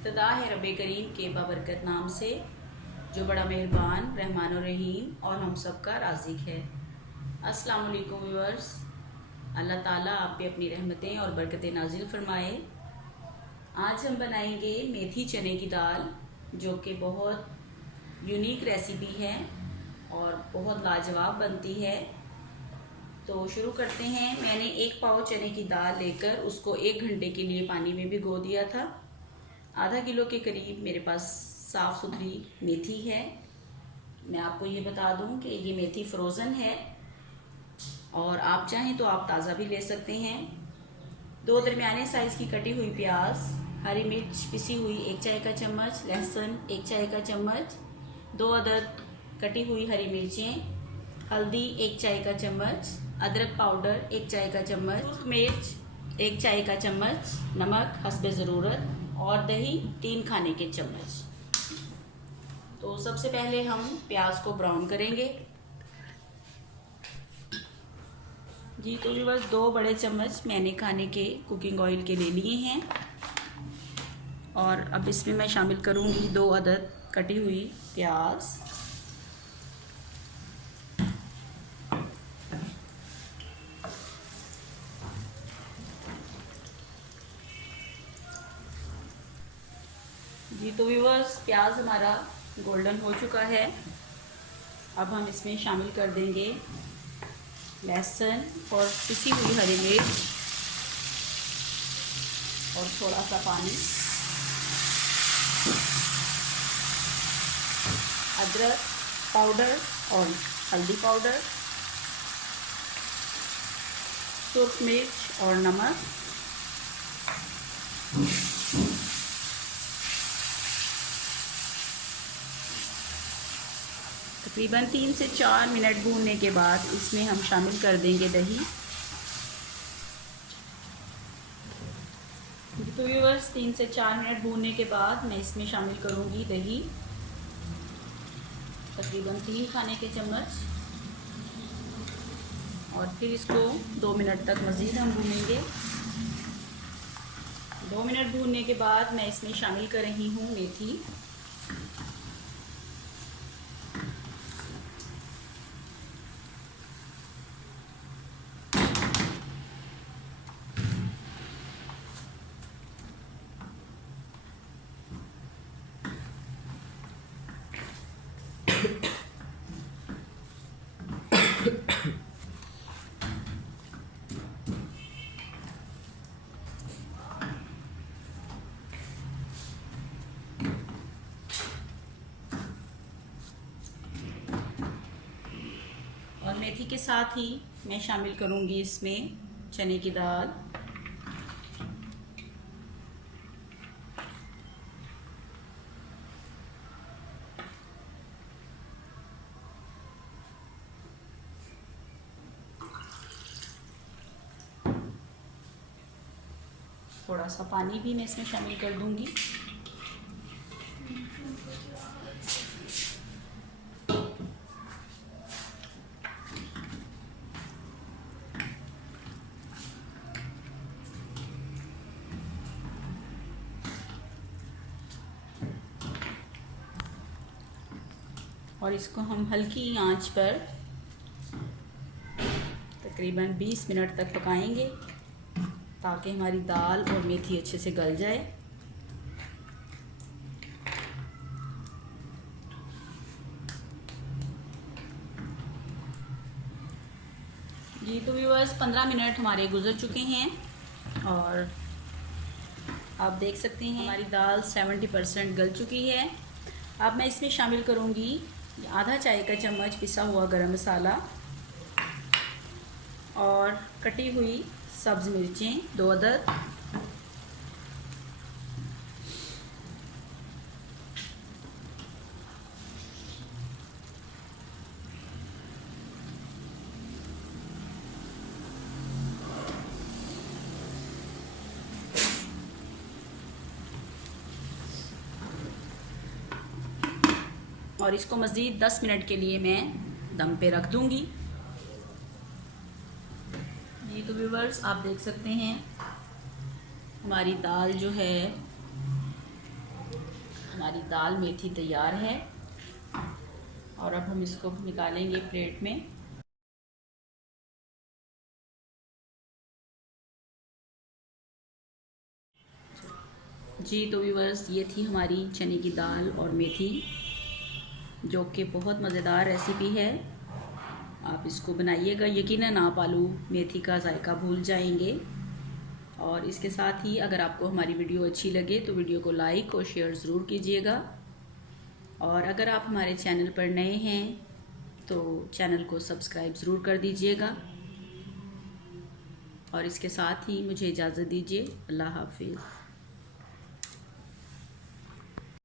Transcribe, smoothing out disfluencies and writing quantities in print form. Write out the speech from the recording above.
इब्तिदा है रब्बे करीम के बाबरकत नाम से, जो बड़ा मेहरबान रहमान और रहीम और हम सब का राज़िक है। अस्सलाम वालेकुम व्यूअर्स, अल्लाह ताला आप पे अपनी रहमतें और बरकतें नाजिल फरमाए। आज हम बनाएंगे मेथी चने की दाल, जो कि बहुत यूनिक रेसिपी है और बहुत लाजवाब बनती है। तो शुरू करते हैं। मैंने 1 पाव चने की दाल लेकर उसको 1 घंटे के लिए पानी में भिगो दिया था। आधा किलो के करीब मेरे पास साफ़ सुथरी मेथी है। मैं आपको ये बता दूं कि ये मेथी फ्रोज़न है और आप चाहें तो आप ताज़ा भी ले सकते हैं। 2 दरमियाने साइज़ की कटी हुई प्याज, हरी मिर्च पिसी हुई 1 चाय का चम्मच, लहसुन 1 चाय का चम्मच, 2 अदद कटी हुई हरी मिर्चें, हल्दी 1 चाय का चम्मच, अदरक पाउडर 1 चाय का चम्मच, मिर्च 1 चाय का चम्मच, नमक हस्बे ज़रूरत और दही 3 खाने के चम्मच। तो सबसे पहले हम प्याज को ब्राउन करेंगे। जी तो भी बस 2 बड़े चम्मच मैंने खाने के कुकिंग ऑयल के ले लिए हैं और अब इसमें मैं शामिल करूंगी 2 अदद कटी हुई प्याज। जी तो व्यूअर्स, प्याज हमारा गोल्डन हो चुका है। अब हम इसमें शामिल कर देंगे लहसुन और पिसी हुई हरी मिर्च और थोड़ा सा पानी, अदरक पाउडर और हल्दी पाउडर, सुर्ख मिर्च और नमक। तकरीबन 3 से 4 मिनट भूनने के बाद इसमें हम शामिल कर देंगे दही। तो व्यूअर्स, 3 से 4 मिनट भूनने के बाद मैं इसमें शामिल करूंगी दही, तकरीबन 3 खाने के चम्मच, और फिर इसको 2 मिनट तक मज़ीद हम भूनेंगे। 2 मिनट भूनने के बाद मैं इसमें शामिल कर रही हूँ मेथी। और मेथी के साथ ही मैं शामिल करूंगी इसमें चने की दाल। थोड़ा सा पानी भी मैं इसमें शामिल कर दूंगी। और इसको हम हल्की आंच पर तकरीबन 20 मिनट तक पकाएंगे ताकि हमारी दाल और मेथी अच्छे से गल जाए। जी तो व्यूअर्स, 15 मिनट हमारे गुजर चुके हैं और आप देख सकते हैं हमारी दाल 70% गल चुकी है। अब मैं इसमें शामिल करूंगी आधा चाय का चम्मच पिसा हुआ गरम मसाला और कटी हुई सब्ज़ मिर्चें 2 अदद, और इसको मज़ीद 10 मिनट के लिए मैं दम पे रख दूंगी। ये तो व्यूअर्स, आप देख सकते हैं हमारी दाल जो है हमारी दाल मेथी तैयार है और अब हम इसको निकालेंगे प्लेट में। जी तो व्यूअर्स, ये थी हमारी चने की दाल और मेथी, जो कि बहुत मज़ेदार रेसिपी है। आप इसको बनाइएगा, यकीनन आप आलू मेथी का जायका भूल जाएंगे। और इसके साथ ही अगर आपको हमारी वीडियो अच्छी लगे तो वीडियो को लाइक और शेयर ज़रूर कीजिएगा। और अगर आप हमारे चैनल पर नए हैं तो चैनल को सब्सक्राइब ज़रूर कर दीजिएगा। और इसके साथ ही मुझे इजाज़त दीजिए। अल्लाह हाफिज़।